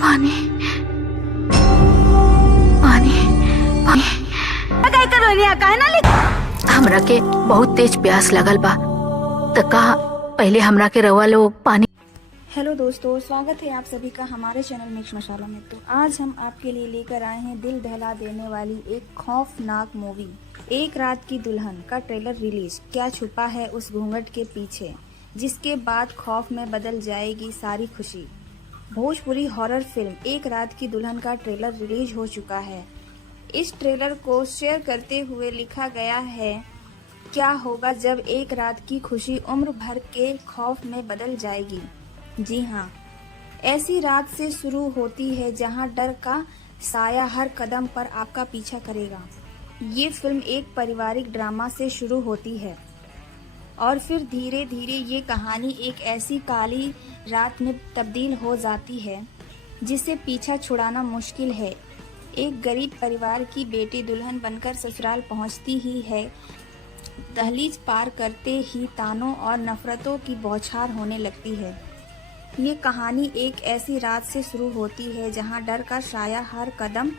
पानी पानी पानी काय करोनिया काहे ना लिख। हमरा के बहुत तेज प्यास लगल बा, त कहा पहले हमरा के रवा लोग पानी। हेलो दोस्तों, स्वागत है आप सभी का हमारे चैनल मिक्स मसाला में। तो आज हम आपके लिए लेकर आए हैं दिल दहला देने वाली एक खौफनाक मूवी एक रात की दुल्हन का ट्रेलर रिलीज। क्या छुपा है उस घूंघट के पीछे, जिसके बाद खौफ में बदल जाएगी सारी खुशी। भोजपुरी हॉरर फिल्म एक रात की दुल्हन का ट्रेलर रिलीज हो चुका है। इस ट्रेलर को शेयर करते हुए लिखा गया है, क्या होगा जब एक रात की खुशी उम्र भर के खौफ में बदल जाएगी। जी हाँ, ऐसी रात से शुरू होती है जहां डर का साया हर कदम पर आपका पीछा करेगा। ये फिल्म एक पारिवारिक ड्रामा से शुरू होती है और फिर धीरे धीरे ये कहानी एक ऐसी काली रात में तब्दील हो जाती है जिसे पीछा छुड़ाना मुश्किल है। एक गरीब परिवार की बेटी दुल्हन बनकर ससुराल पहुंचती ही है। दहलीज पार करते ही तानों और नफरतों की बौछार होने लगती है। ये कहानी एक ऐसी रात से शुरू होती है जहां डर का साया हर कदम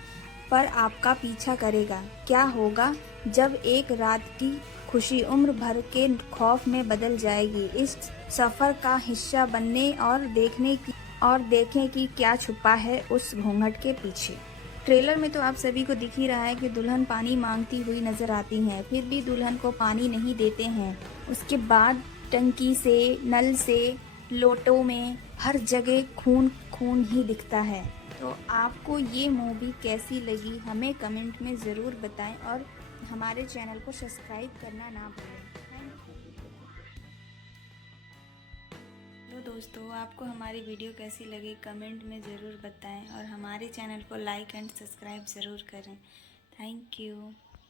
पर आपका पीछा करेगा। क्या होगा जब एक रात की खुशी उम्र भर के खौफ में बदल जाएगी। इस सफर का हिस्सा बनने और देखें कि क्या छुपा है उस घूंघट के पीछे। ट्रेलर में तो आप सभी को दिख ही रहा है कि दुल्हन पानी मांगती हुई नजर आती हैं, फिर भी दुल्हन को पानी नहीं देते हैं। उसके बाद टंकी से, नल से, लोटों में हर जगह खून खून ही दिखता है। तो आपको ये मूवी कैसी लगी हमें कमेंट में ज़रूर बताएं और हमारे चैनल को सब्सक्राइब करना ना भूलें। तो दोस्तों, आपको हमारी वीडियो कैसी लगी कमेंट में ज़रूर बताएं और हमारे चैनल को लाइक एंड सब्सक्राइब ज़रूर करें। Thank you.